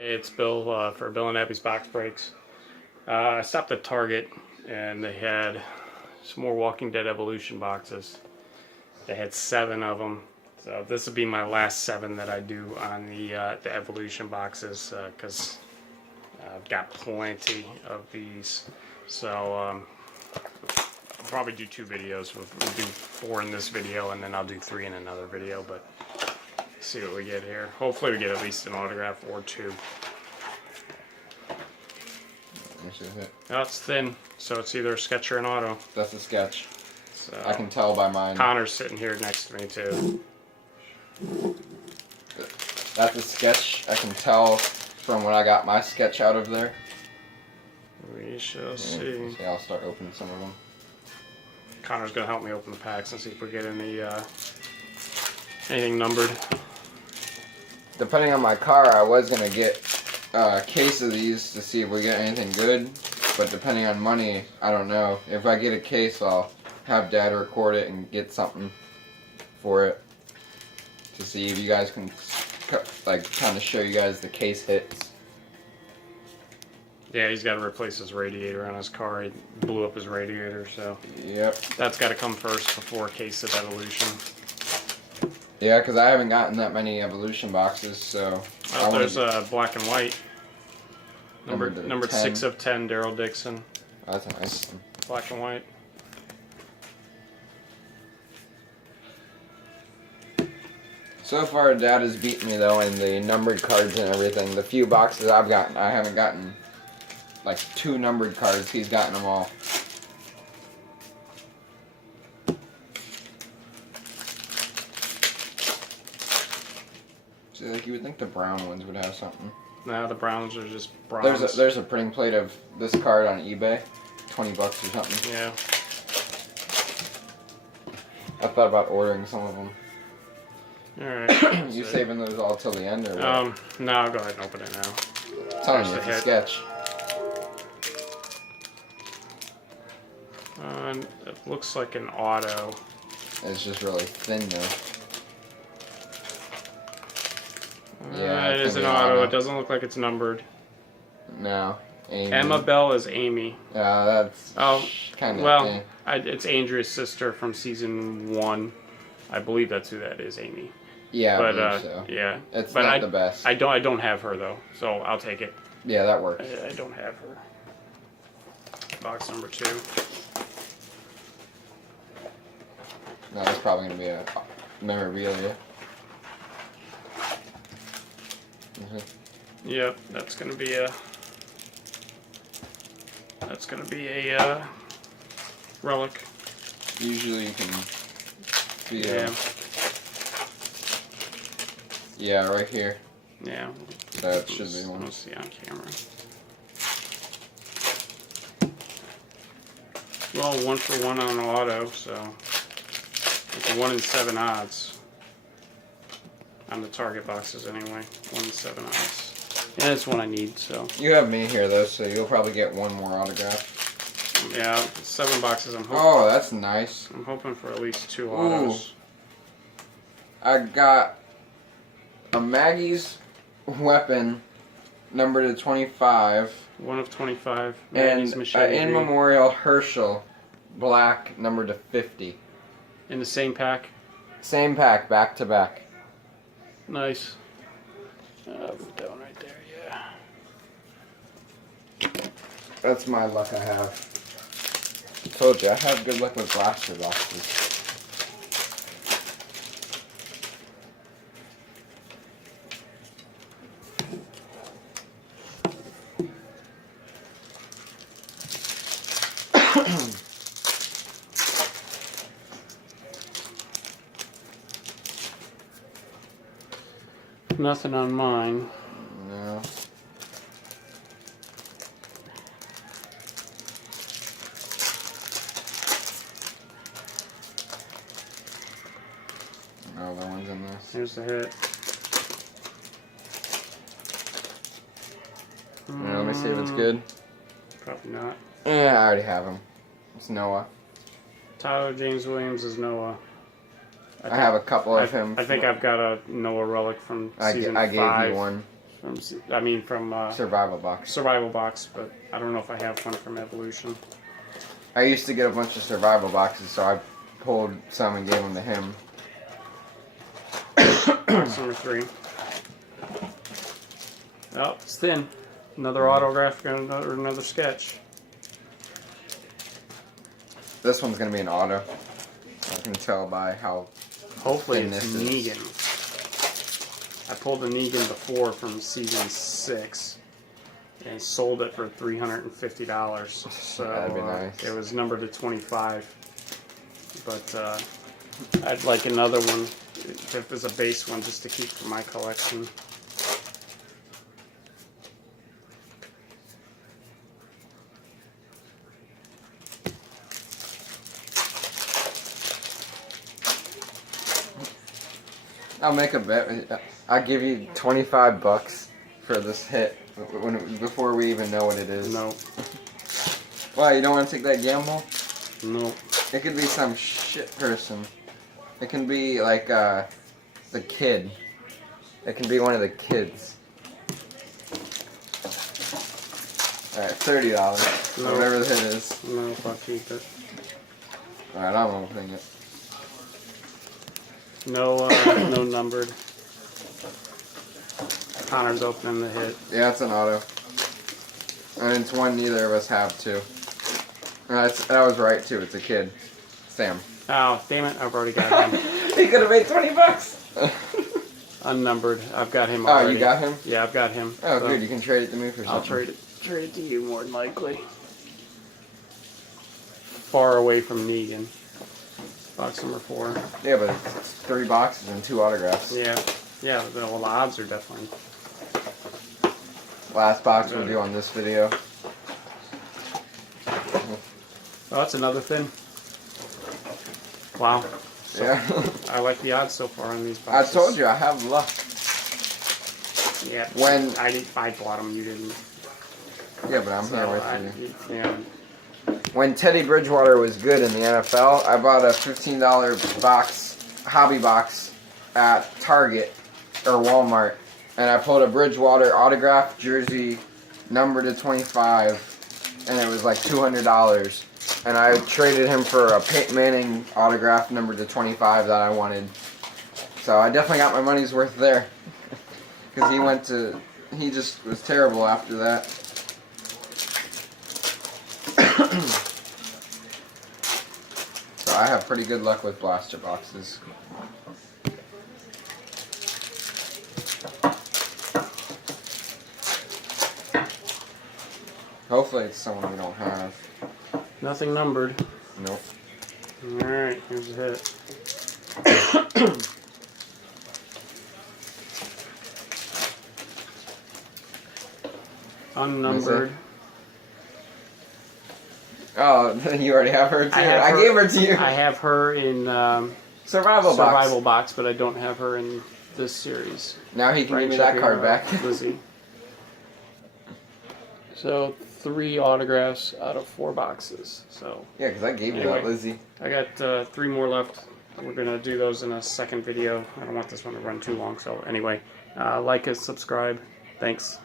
Hey, it's Bill for Bill and Abby's Box Breaks. I stopped at Target and they had some more Walking Dead Evolution boxes. They had 7 of them. So this will be my last 7 that I do on the Evolution boxes because I've got plenty of these. So I'll probably do 2 videos. We'll do 4 in this video and then I'll do 3 in another video. But see what we get here. Hopefully we get at least an autograph or 2. No, it's thin, so it's either a sketch or an auto. That's a sketch. So I can tell by mine. Connor's sitting here next to me too. That's a sketch. I can tell from when I got my sketch out of there. We shall see. I'll start opening some of them. Connor's gonna help me open the packs and see if we get any anything numbered. Depending on my car, I was gonna get a case of these to see if we get anything good, but depending on money, I don't know. If I get a case, I'll have Dad record it and get something for it to see if you guys can, like, kind of show you guys the case hits. Yeah, he's got to replace his radiator on his car. He blew up his radiator, so Yep. that's got to come first before a case of Evolution. Yeah, because I haven't gotten that many Evolution boxes, so... Oh, there's a black and white. Numbered 10. 6 of 10, Daryl Dixon. Oh, that's a nice one. Black and white. So far, Dad has beaten me, though, in the numbered cards and everything. The few boxes I've gotten, I haven't gotten, like, 2 numbered cards. He's gotten them all. See, like, you would think the brown ones would have something. No, the Browns are just bronze. There's a printing plate of this card on eBay. $20 or something. Yeah. I thought about ordering some of them. Alright. You saving those all till the end, or what? No, I'll go ahead and open it now. I'm telling you, there's it's the a head. sketch. It looks like an auto. It's just really thin, though. Yeah, It is an auto. It doesn't look like it's numbered. No. Amy. Emma Bell is Amy. Yeah, that's kind of... Well, it's Andrea's sister from season 1. I believe that's who that is, Amy. Yeah, but I believe so. yeah, It's but not the best. I don't have her though, so I'll take it. Yeah, that works. I don't have her. Box number 2. No, that's probably gonna be a memorabilia. Yep, that's gonna be a. That's gonna be a relic. Usually you can. Yeah. Yeah, right here. Yeah. That should be one. Let's see on camera. Well, 1 for 1 on auto, so it's a 1 in 7 odds on the Target boxes anyway. 1 in 7 odds, and it's one I need. So you have me here though, so you'll probably get one more autograph. yeah, 7 boxes. I'm hoping. Oh, that's nice. I'm hoping for at least 2 autos. I got a Maggie's weapon, numbered to 25. 1 of 25. And Maggie's Machete in green. memorial Herschel, black, numbered to 50. In the same pack. Same pack, back to back. Nice. Down right there, yeah. That's my luck I have. I told you, I have good luck with blaster boxes. Nothing on mine. No. No, that one's in this. Here's the hit. Yeah, let me see if it's good. Probably not. Yeah, I already have him. It's Noah. Tyler James Williams is Noah. I have a couple of him. I think I've got a Noah relic from season 5. I gave you one. from Survival box. Survival Box, but I don't know if I have one from Evolution. I used to get a bunch of survival boxes, so I pulled some and gave them to him. Box number 3. Oh, it's thin. Another autograph, another sketch. This one's gonna be an auto. I can tell by how. Hopefully thin it's this is. Negan. I pulled the Negan before from season 6 and sold it for $350. So That'd be nice. it was numbered to 25. But I'd like another one if there's a base one just to keep for my collection. I'll make a bet. I'll give you $25 for this hit before we even know what it is. No, Why, you don't want to take that gamble? no. It could be some shit person. It can be like the kid. It can be one of the kids. Alright, $30. No. Whatever the hit is. No, I'll keep it. Alright, I'm opening it. No, no numbered. Connor's opening the hit. Yeah, it's an auto. And it's one neither of us have too. That was right too, it's a kid. Sam. Oh, damn it, I've already got him. He could have made $20! Unnumbered. I've got him Oh, already. you got him? Yeah, I've got him. Oh, So good, you can trade it to me for something. I'll trade it to you more than likely. Far away from Negan. Box number 4. Yeah, but it's 3 boxes and 2 autographs. Yeah, well, the odds are definitely. Last box we'll do on this video. Oh, that's another thin. Wow. So, Yeah. I like the odds so far on these I boxes. told you, I have luck. Yeah. When- I bought them, you didn't. Yeah, but I'm So here with you. yeah. When Teddy Bridgewater was good in the NFL, I bought a $15 box, hobby box at Target or Walmart, and I pulled a Bridgewater autograph jersey, numbered to 25, and it was like $200. And I traded him for a Peyton Manning autograph numbered to 25 that I wanted. So I definitely got my money's worth there. Because he just was terrible after that. So I have pretty good luck with blaster boxes. Hopefully it's someone we don't have. Nothing numbered. Nope. Alright, here's a hit. Unnumbered. Oh, you already have her too. I gave her to you. I have her in Survival box. box, but I don't have her in this series. Now he can Right, give me check that your, card back. Lizzie. So 3 autographs out of 4 boxes. So Yeah, because I gave you Anyway. that, Lizzie. I got 3 more left. We're gonna do those in a second video. I don't want this one to run too long. So anyway, like and subscribe. Thanks.